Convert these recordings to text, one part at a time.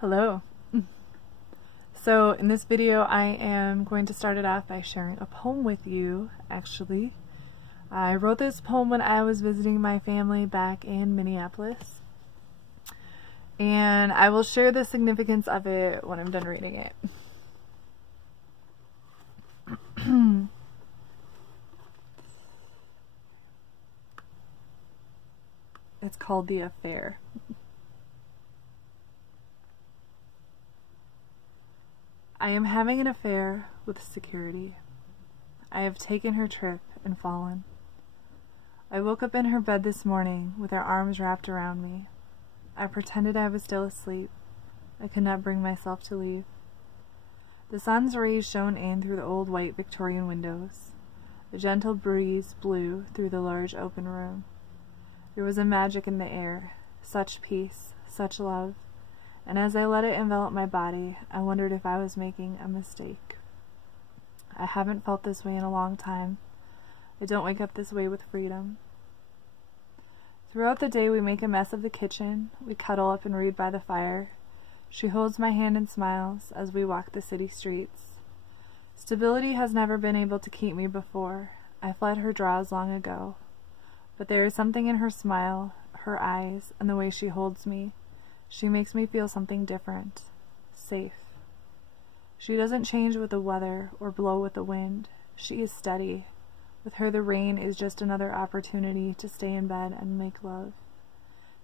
Hello. So in this video I am going to start it off by sharing a poem with you, actually. I wrote this poem when I was visiting my family back in Minneapolis. And I will share the significance of it when I'm done reading it. It's called The Affair. I am having an affair with security. I have taken her trip and fallen. I woke up in her bed this morning with her arms wrapped around me. I pretended I was still asleep. I could not bring myself to leave. The sun's rays shone in through the old white Victorian windows. A gentle breeze blew through the large open room. There was a magic in the air, such peace, such love. And as I let it envelop my body, I wondered if I was making a mistake. I haven't felt this way in a long time. I don't wake up this way with freedom. Throughout the day we make a mess of the kitchen, we cuddle up and read by the fire. She holds my hand and smiles as we walk the city streets. Stability has never been able to keep me before. I fled her draws long ago. But there is something in her smile, her eyes, and the way she holds me. She makes me feel something different, safe. She doesn't change with the weather or blow with the wind. She is steady. With her, the rain is just another opportunity to stay in bed and make love.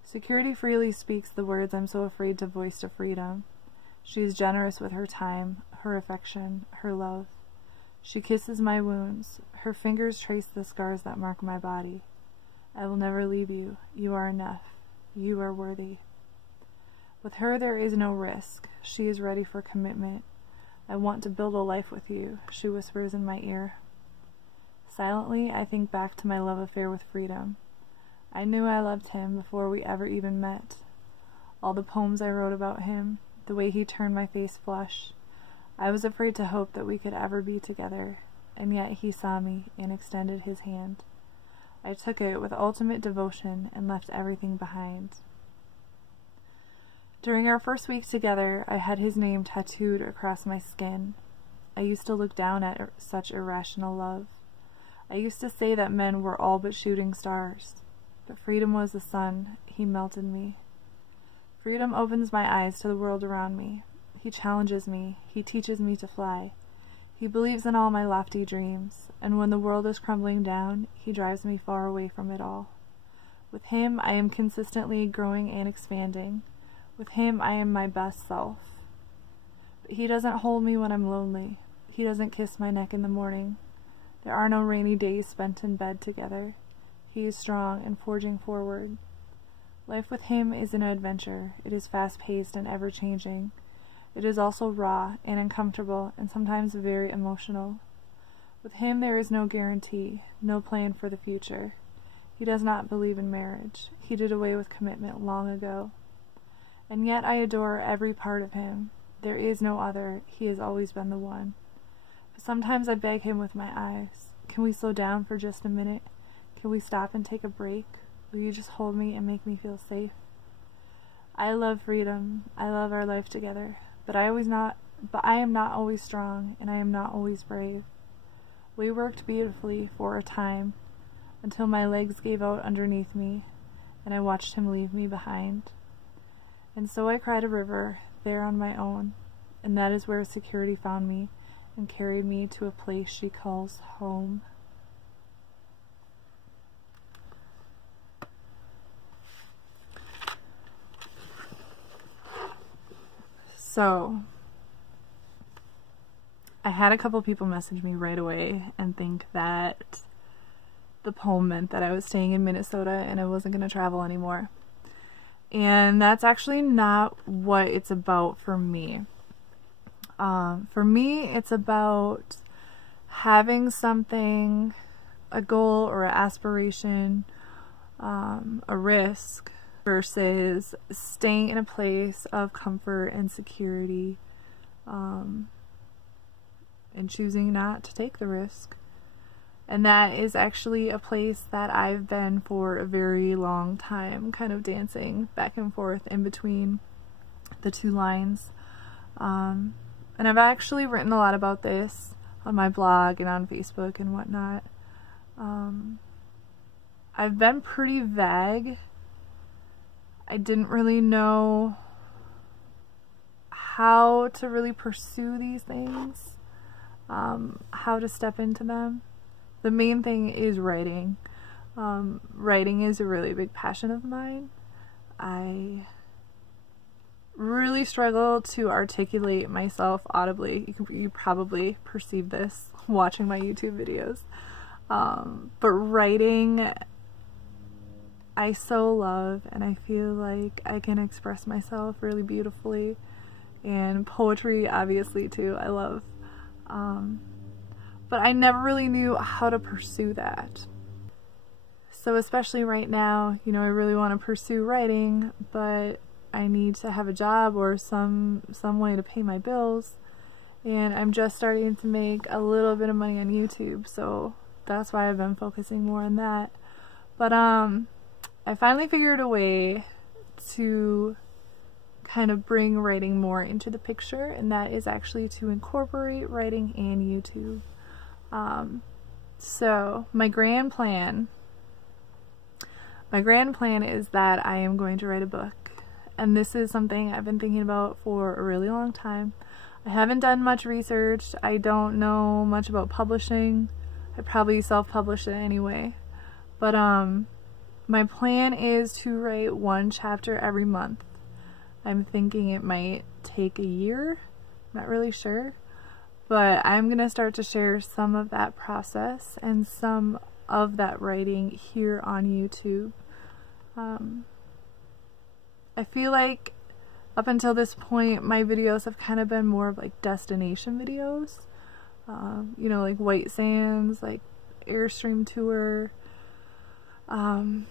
Security freely speaks the words I'm so afraid to voice to freedom. She is generous with her time, her affection, her love. She kisses my wounds. Her fingers trace the scars that mark my body. I will never leave you. You are enough. You are worthy. With her there is no risk. She is ready for commitment. I want to build a life with you, she whispers in my ear. Silently, I think back to my love affair with freedom. I knew I loved him before we ever even met. All the poems I wrote about him, the way he turned my face flush. I was afraid to hope that we could ever be together, and yet he saw me and extended his hand. I took it with ultimate devotion and left everything behind. During our first week together, I had his name tattooed across my skin. I used to look down at such irrational love. I used to say that men were all but shooting stars. But freedom was the sun. He melted me. Freedom opens my eyes to the world around me. He challenges me. He teaches me to fly. He believes in all my lofty dreams. And when the world is crumbling down, he drives me far away from it all. With him, I am consistently growing and expanding. With him, I am my best self. But he doesn't hold me when I'm lonely. He doesn't kiss my neck in the morning. There are no rainy days spent in bed together. He is strong and forging forward. Life with him is an adventure. It is fast-paced and ever-changing. It is also raw and uncomfortable and sometimes very emotional. With him, there is no guarantee, no plan for the future. He does not believe in marriage. He did away with commitment long ago. And yet I adore every part of him. There is no other. He has always been the one. But sometimes I beg him with my eyes. Can we slow down for just a minute? Can we stop and take a break? Will you just hold me and make me feel safe? I love freedom. I love our life together. But I am not always strong, and I am not always brave. We worked beautifully for a time, until my legs gave out underneath me, and I watched him leave me behind. And so I cried a river, there on my own, and that is where security found me and carried me to a place she calls home. So, I had a couple people message me right away and think that the poem meant that I was staying in Minnesota and I wasn't going to travel anymore. And that's actually not what it's about for me. For me, it's about having something, a goal or an aspiration, a risk, versus staying in a place of comfort and security, and choosing not to take the risk. And that is actually a place that I've been for a very long time, kind of dancing back and forth in between the 2 lines. And I've actually written a lot about this on my blog and on Facebook and whatnot. I've been pretty vague. I didn't really know how to really pursue these things, how to step into them. The main thing is writing. Writing is a really big passion of mine. I really struggle to articulate myself audibly. You probably perceive this watching my YouTube videos. But writing, I so love, and I feel like I can express myself really beautifully. And poetry, obviously, too, I love. But I never really knew how to pursue that. So especially right now, you know, I really want to pursue writing, but I need to have a job or some way to pay my bills. And I'm just starting to make a little bit of money on YouTube, so that's why I've been focusing more on that. But I finally figured a way to kind of bring writing more into the picture, and that is actually to incorporate writing and YouTube. So my grand plan is that I am going to write a book, and this is something I've been thinking about for a really long time. I haven't done much research. I don't know much about publishing. I probably self-publish it anyway. But my plan is to write 1 chapter every month. I'm thinking it might take a year. Not really sure. But I'm going to start to share some of that process and some of that writing here on YouTube. I feel like up until this point my videos have kind of been more of like destination videos. You know, like White Sands, like Airstream tour. And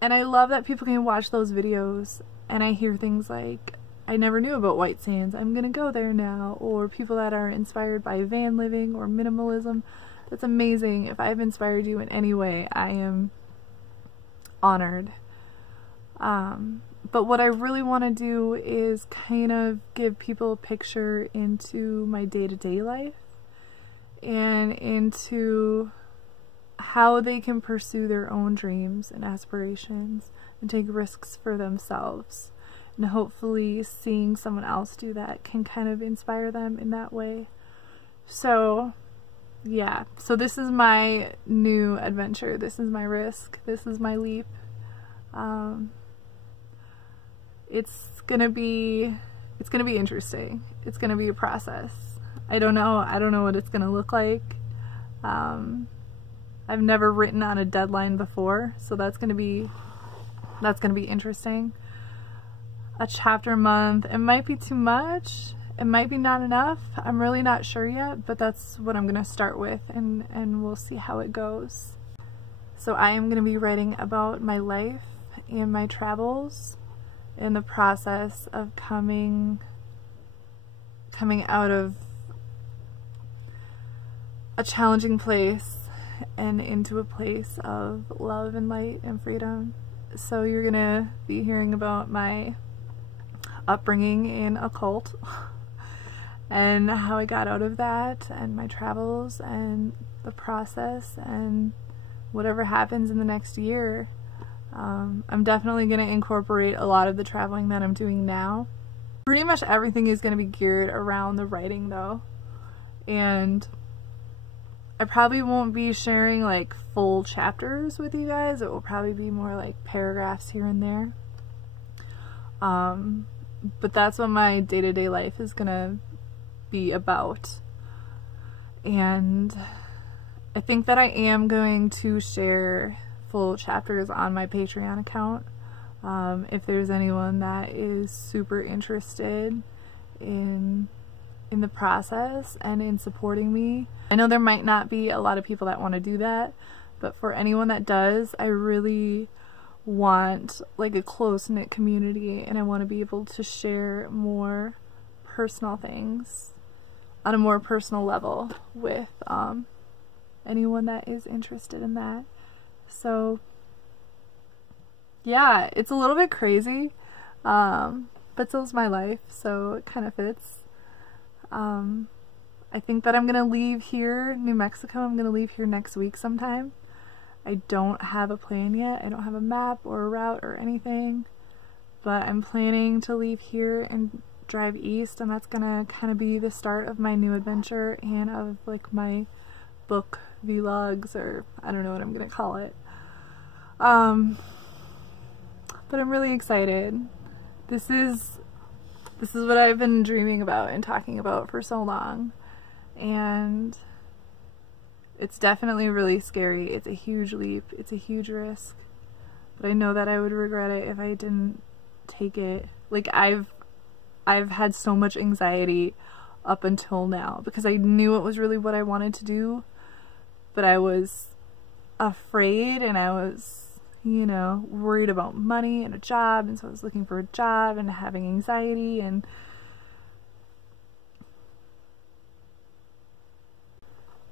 I love that people can watch those videos and I hear things like, I never knew about White Sands, I'm gonna go there now, or people that are inspired by van living or minimalism. That's amazing. If I've inspired you in any way, I am honored. But what I really want to do is kind of give people a picture into my day-to-day life and into how they can pursue their own dreams and aspirations and take risks for themselves. And hopefully seeing someone else do that can kind of inspire them in that way. So yeah, so this is my new adventure. This is my risk. This is my leap. It's gonna be interesting. It's gonna be a process. I don't know what it's gonna look like. I've never written on a deadline before, so that's gonna be interesting. A chapter a month, it might be too much, it might be not enough. I'm really not sure yet, but that's what I'm gonna start with, and we'll see how it goes. So I am gonna be writing about my life and my travels in the process of coming out of a challenging place and into a place of love and light and freedom. So you're gonna be hearing about my upbringing in a cult and how I got out of that, and my travels and the process and whatever happens in the next year. I'm definitely going to incorporate a lot of the traveling that I'm doing now. Pretty much everything is going to be geared around the writing though, and I probably won't be sharing like full chapters with you guys. It will probably be more like paragraphs here and there. But that's what my day-to-day life is gonna be about. And I think that I am going to share full chapters on my Patreon account. If there's anyone that is super interested in the process and in supporting me. I know there might not be a lot of people that want to do that, but for anyone that does, I really want like a close-knit community, and I want to be able to share more personal things on a more personal level with anyone that is interested in that. So yeah, it's a little bit crazy. But so's my life, so it kind of fits. I think that I'm gonna leave here, New Mexico. I'm gonna leave here next week sometime. I don't have a plan yet. I don't have a map or a route or anything, but I'm planning to leave here and drive east, and that's gonna kind of be the start of my new adventure and of like my book vlogs, or I don't know what I'm gonna call it. But I'm really excited. This is what I've been dreaming about and talking about for so long, and it's definitely really scary. It's a huge leap. It's a huge risk, but I know that I would regret it if I didn't take it. Like I've had so much anxiety up until now because I knew it was really what I wanted to do, but I was afraid, and I was, you know, worried about money and a job, and so I was looking for a job and having anxiety, and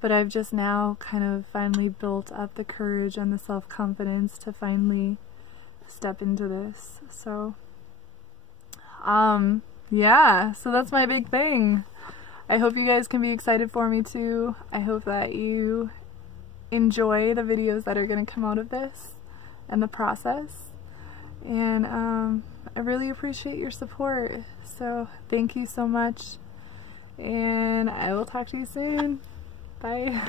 but I've just now kind of finally built up the courage and the self-confidence to finally step into this. So yeah, so that's my big thing. I hope you guys can be excited for me too. I hope that you enjoy the videos that are going to come out of this and the process, and I really appreciate your support, so thank you so much, and I will talk to you soon. Bye.